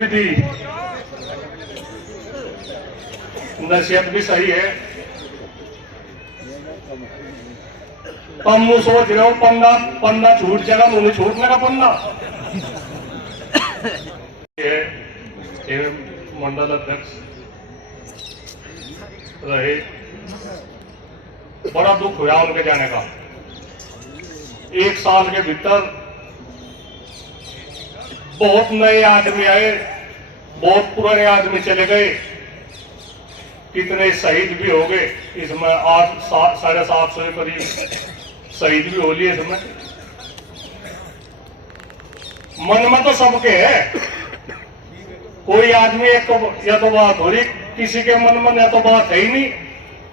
विधि नसीहत भी सही है। हम मुँह सोच रहे हो पन्ना पन्ना छूट जाएगा, मुझे छूटने का पन्ना। ये मंडल अध्यक्ष रहे, बड़ा दुख हुआ उनके जाने का। एक साल के भीतर बहुत नए आदमी आए, बहुत पुराने आदमी चले गए, कितने शहीद भी हो गए। इसमें 750 के करीब शहीद भी हो लिए। इसमें मन में तो सबके है, कोई आदमी एक या तो बात हो रही, किसी के मन में या तो बात है ही नहीं।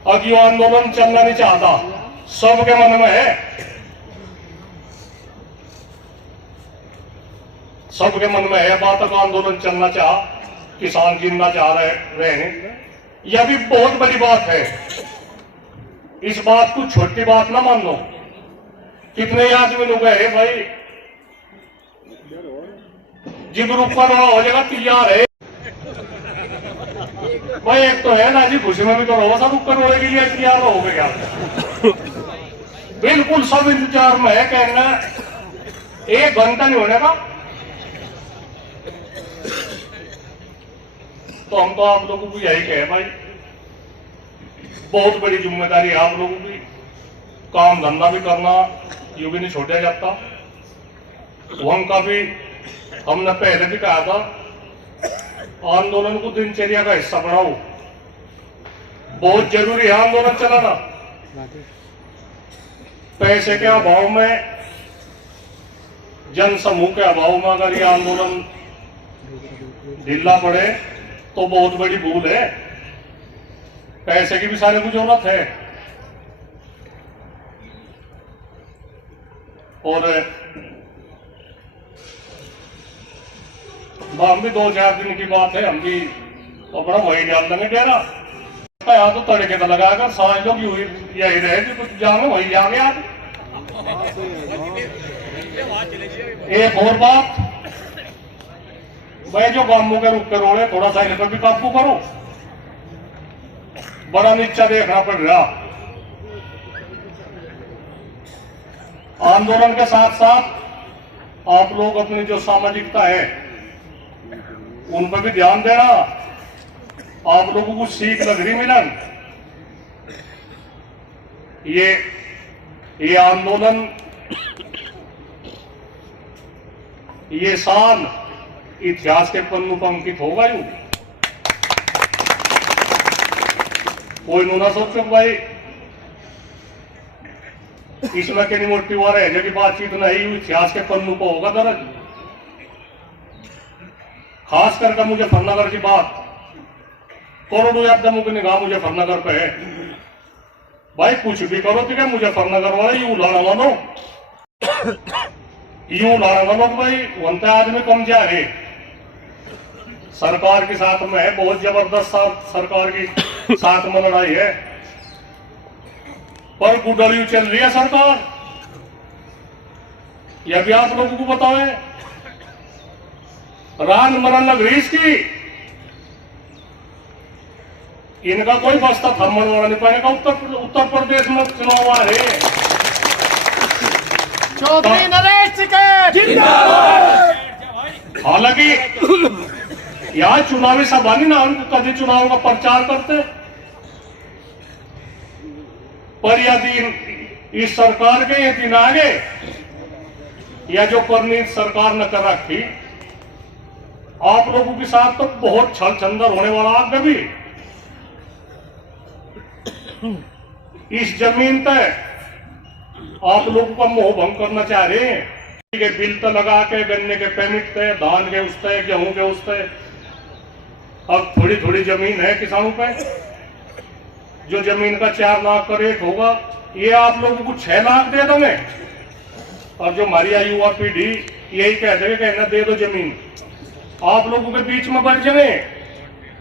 अब यो आंदोलन चलना नहीं चाहता, सबके मन में है, सबके मन में है बात का आंदोलन चलना चाह, किसान जिंदा चाह रहे हैं। यह भी बहुत बड़ी बात है। इस बात को छोटी बात ना मान लो। कितने आदमी लोग है भाई, जिब ऊपर हो जाएगा तैयार है भाई। एक तो है ना जी, खुशी में भी तो रहो, सब ऊपर होने के लिए तैयार हो गया। बिल्कुल सब इंतजार में है, कहना 1 घंटा नहीं होने का। तो हम तो आप लोगों को यही कहे भाई, बहुत बड़ी जिम्मेदारी है आप लोगों की। काम धंधा भी करना यूं भी नहीं छोड़ा जाता। वहां का भी हमने पहले भी कहा था, आंदोलन को दिनचर्या का हिस्सा बनाओ। बहुत जरूरी है आंदोलन चलाना। पैसे के अभाव में, जन समूह के अभाव में अगर ये आंदोलन ढीला पड़े तो बहुत बड़ी भूल है। पैसे की भी सारे को जरूरत है। और हम भी 2-4 दिन की बात है, हम भी अपना वही डाल देंगे डेरा। यहाँ तो तड़के तो लगाकर सारे लोग यही रहे कि कुछ जाओ वही जाओगे आप। एक और बात भाई, जो गांवों के रुक कर रोड़े, थोड़ा सा इन पर भी काबू करो। बड़ा नीचा देखना पड़ रहा। आंदोलन के साथ साथ आप लोग अपनी जो सामाजिकता है उन पर भी ध्यान देना। आप लोगों को सीख लग रही मिलन। ये आंदोलन, ये साल इतिहास के पन्नों पर अंकित होगा। यूं कोई ना सोचो भाई इसमें के मोटी हुआ रहने की बातचीत नहीं, इतिहास के पन्नों पर होगा दर्ज। खास करके मुजफ्फरनगर की बात, करोड़ों यादवों की निगाह मुजफ्फरनगर पे है। भाई कुछ भी करो तो क्या मुजफ्फरनगर वाले यूं लाना मानो, यूं लाना मानो भाई वंते आदमी कम जा रहे। सरकार के साथ में है, बहुत जबरदस्त सरकार की साथ में लड़ाई है, पर गुडलियू चल रही है सरकार। यह भी आप लोगों को बताओ, रान मरन लग रही इसकी। इनका कोई बस्ता थम्मन वाला नहीं पाएगा। उत्तर प्रदेश में चुनाव आ रहे हैं। चौधरी नरेश जिंदाबाद। हालांकि यहाँ चुनावी सभा नहीं ना, उनको कभी चुनाव का प्रचार करते, पर यदि इस सरकार के ये दिन आगे या जो करनी सरकार ने कर रखी, आप लोगों के साथ तो बहुत छल छंदर होने वाला आगे भी। इस जमीन पे आप लोगों का मोह भंग करना चाह रहे हैं। के बिल तो लगा के, गन्ने के पेमिट थे, धान के उसते, गेहूं के उसते। अब थोड़ी थोड़ी जमीन है किसानों पे, जो जमीन का 4 लाख का रेट होगा, ये आप लोगों को 6 लाख दे देंगे। और जो हमारी युवा पीढ़ी यही कह देंगे कहना दे दो जमीन, आप लोगों के बीच में बढ़ जाए,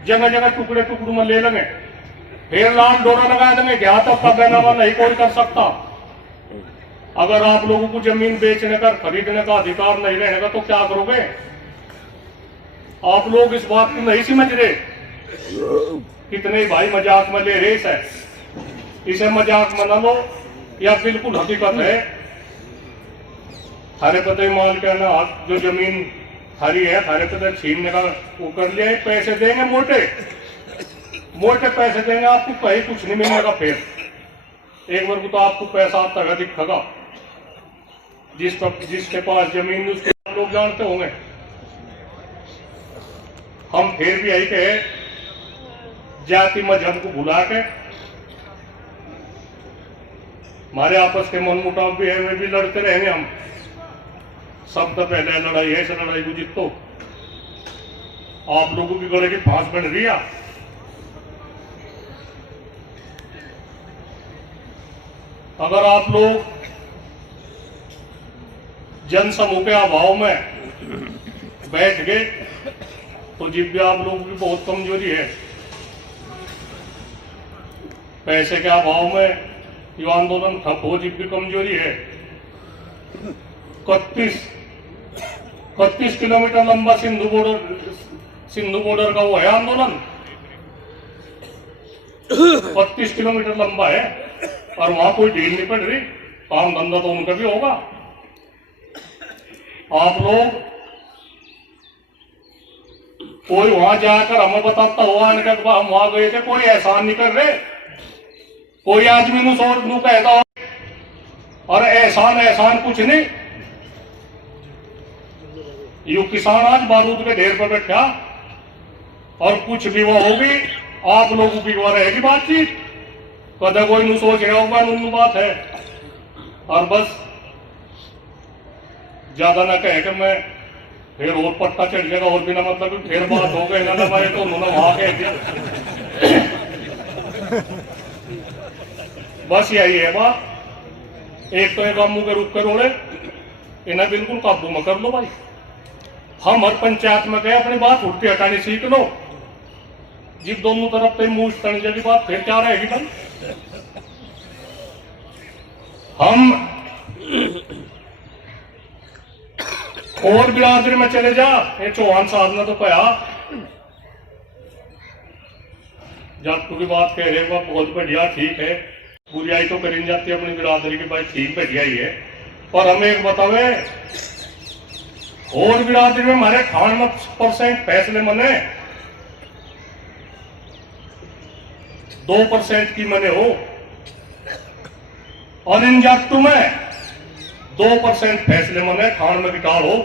जगह जगह टुकड़े टुकड़ों में ले लेंगे, फिर लाल डोरा लगा देंगे कि हाथ का बहनावा नहीं कोई कर सकता। अगर आप लोगों को जमीन बेचने का, खरीदने का अधिकार नहीं रहेगा तो क्या करोगे? आप लोग इस बात को नहीं समझ रहे। कितने भाई मजाक में ले रेस है, इसे मजाक मना लो या बिल्कुल हकीकत है। थारे पते माल के ना जो जमीन थारी है, थारे पते छीनने का वो कर लिया, पैसे देंगे मोटे मोटे पैसे देंगे आपको, कहीं कुछ नहीं मिलेगा। फिर एक बार को तो आपको पैसा आता है दिखेगा। जिसके पास जमीन उसके लोग जानते होंगे। हम फिर भी यही कहे, जाति मजहब को भुला के हमारे आपस के मनमुटाव भी है, वे भी लड़ते रहेंगे। हम सब तो पहले लड़ाई है, इस लड़ाई को जीतो। आप लोगों की गले की फांस बन रही है। अगर आप लोग जनसमूह के अभाव में बैठ गए तो जिब भी आप लोगों की बहुत कमजोरी है। पैसे के अभाव में ये आंदोलन ठप हो, जिब भी कमजोरी है। 31 किलोमीटर लंबा सिंधु बॉर्डर का वो है आंदोलन। 32 किलोमीटर लंबा है और वहां कोई ढील नहीं पड़ रही। काम धंधा तो उनका भी होगा। आप लोग कोई वहां जाकर हमें बताता हुआ हम वहां गए थे, कोई एहसान नहीं कर रहे। कोई आदमी नु कहता हो और एहसान कुछ नहीं। यू किसान आज बारूद के ढेर पर बैठा और कुछ भी वो होगी, आप लोगों की वो रहेगी बातचीत। कदा कोई नु सोच रहा होगा नु बात है। और बस ज्यादा ना कहे कि मैं फिर और पट्टा चढ़ जाएगा और बिना मतलब फिर बात हो गई ना भाई, तो उन्होंने वहां कह दिया। बस यही है बात। एक तो एक मुंह के रुक कर ओढ़े, इन्हें बिल्कुल काबू में कर लो भाई। हम हर पंचायत में गए, अपनी बात उल्टी हटानी सीख लो। जिस दोनों तरफ पे मुंह तन जगी बात फिर क्या रहेगी भाई। हम और बिरादरी में चले जा, ये चौहान साहब ने तो कहा, जब तू की बात कह रहे हो बहुत बढ़िया ठीक है, बुराई तो करी जाती है अपनी बिरादरी की भाई, ठीक बढ़िया ही है। पर हमें एक बतावे, और बिरादरी में हमारे 98% फैसले मने 2% की मने हो, और इन जाटू में 2% फैसले मने खान में बिटाड़ हो।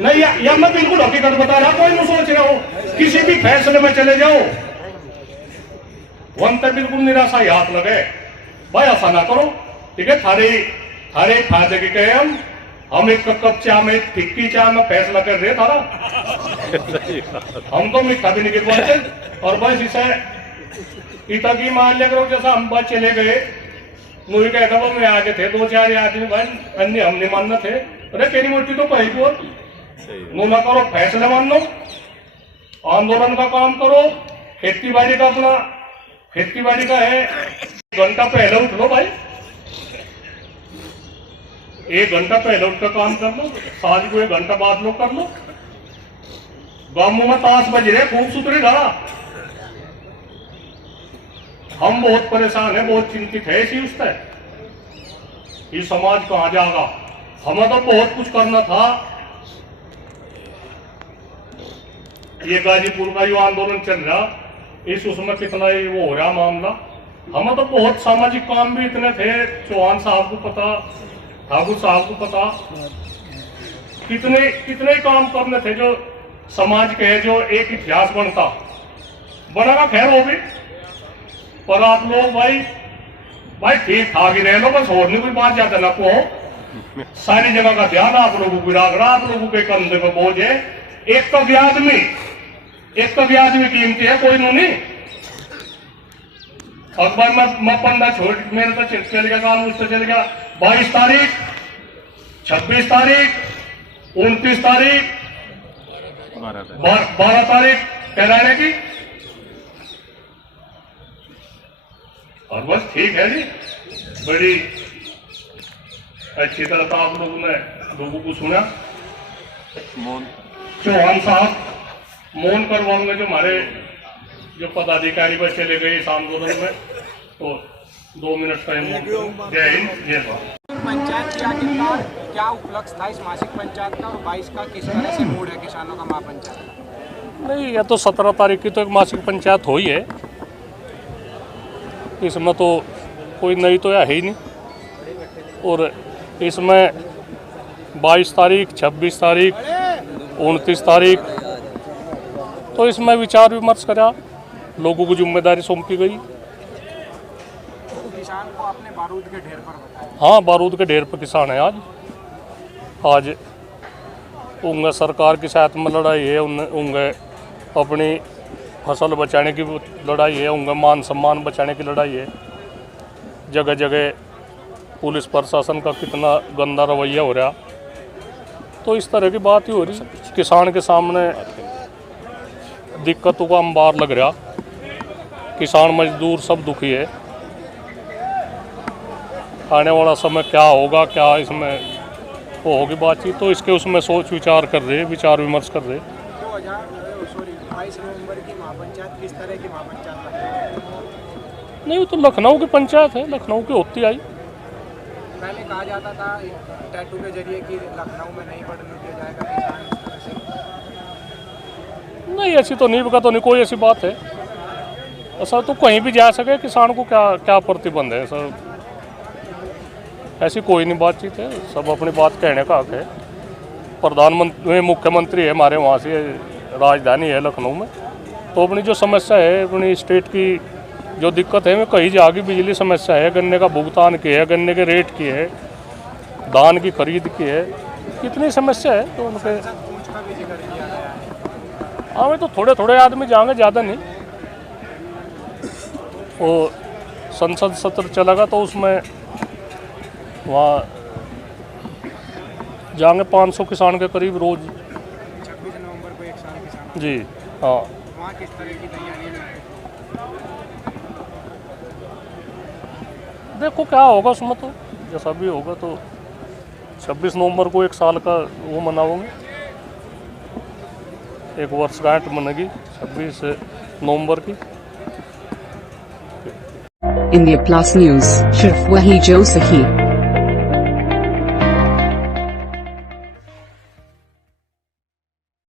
नहीं या मैं बिल्कुल हकीकत बता रहा, कोई नहीं सोच रहे हो। किसी भी फैसले में चले जाओ, वन तक बिल्कुल निराशा ही हाथ लगे भाई। ऐसा ना करो, ठीक है। थारे फायदे की कहे हम एक कप चाय में, फिक्की चाय में फैसला कर रहे थारा। हम तो मीठा भी नहीं गिरवाते। और बस इसे इतना की मान लिया करो, जैसा हम बात चले गए मुझे कहता वो मैं आगे थे 2-4 आदमी भाई, अन्य हम नहीं मानना थे। अरे तेरी मोटी तो कहीं को नो ना करो, फैसले मान लो, आंदोलन का काम करो। खेती बाड़ी का है, 1 घंटा पहले उठ लो भाई, 1 घंटा पहले उठ कर काम कर लो, शादी को 1 घंटा बाद लो कर लो। गांवों में ताश बज रहे खूब सुतरी धारा। हम बहुत परेशान है, बहुत चिंतित है इसी उससे। ये समाज कहां जाएगा। हमें तो बहुत कुछ करना था। ये गाजीपुर का जो आंदोलन चल रहा, इस उसमें कितना ही वो हो रहा मामला। हमें तो बहुत सामाजिक काम भी इतने थे, चौहान साहब को पता, ठाकुर साहब को पता, कितने काम करने थे जो समाज के है, जो एक इतिहास बना खैर हो भी। पर आप लोग भाई ठीक ठाक ही रह लो, बस और नहीं कोई बात ज्यादा ना को। सारी जगह का ध्यान आप लोगों को रखना, आप लोगों के कंधे पे बोझ है। एक तो भी आदमी कीमती है, कोई नहीं। अखबार मैं पन्ना छोड़, मेरे तो चल गया काम, उससे चल गया। 22 तारीख, 26 तारीख, 29 तारीख, 12 तारीख कहलाने की। और बस ठीक है जी, बड़ी अच्छी तरह तो आप लोगों ने लोगों को सुना। चौहान साहब मौन करवाऊंगे जो हमारे जो पदाधिकारी बस चले गए इस आंदोलन में, तो 2 मिनट टाइम। जय हिंद जय भारत। पंचायत की आखिरकार क्या उपलक्ष्य था इस मासिक पंचायत का, और 22 का किस तरह से मूड है किसानों का महापंचायत? नहीं, यह तो 17 तारीख की तो एक मासिक पंचायत हुई है, इसमें तो कोई नई तो है ही नहीं। और इसमें 22 तारीख, 26 तारीख, 29 तारीख तो इसमें विचार विमर्श करा, लोगों को जिम्मेदारी सौंपी गई। किसान को अपने बारूद के ढेर पर बताया। हाँ, बारूद के ढेर पर किसान है आज उनका सरकार की साथ में लड़ाई है, उनके अपनी फसल बचाने की लड़ाई है, उनका मान सम्मान बचाने की लड़ाई है। जगह जगह पुलिस प्रशासन का कितना गंदा रवैया हो रहा, तो इस तरह की बात ही हो रही। किसान के सामने दिक्कतों का अंबार लग रहा, किसान मजदूर सब दुखी है। आने वाला समय क्या होगा, क्या इसमें वो होगी बातचीत, तो इसके उसमें सोच विचार कर रहे, विचार विमर्श कर रहे। 22 नवंबर की महापंचायत किस तरह की महापंचायत? नहीं, वो तो लखनऊ की पंचायत है, लखनऊ की होती आई। पहले कहा जाता था टैटू के जरिए कि लखनऊ में नहीं बढ़ने दिया जाएगा किसान, इस तरह से नहीं, ऐसी तो नहीं का तो नहीं कोई ऐसी बात है। ऐसा तो कहीं भी जा सके, किसान को क्या क्या प्रतिबंध है सर? ऐसी कोई नहीं बातचीत है, सब अपनी बात कहने का हक है। प्रधानमंत्री मुख्यमंत्री है हमारे, वहाँ से राजधानी है लखनऊ में, तो अपनी जो समस्या है, अपनी स्टेट की जो दिक्कत है, मैं कहीं जाके बिजली समस्या है, गन्ने का भुगतान की है, गन्ने के रेट की है, धान की खरीद की है, कितनी समस्या है। तो उनके हाँ, मैं तो थोड़े थोड़े आदमी जाएंगे, ज़्यादा नहीं। वो संसद सत्र चलेगा तो उसमें वहाँ जाएंगे 500 किसान के करीब रोज। 26 नवंबर को 1 साल किसान जी हाँ। वहाँ किस तरह की तैयारी है? देखो क्या होगा उसमें, तो जैसा भी होगा। तो 26 नवंबर को 1 साल का वो मनाओगे, 1 वर्षगांठ मनेगी 26 नवंबर की। India Plus News, वही जो सही।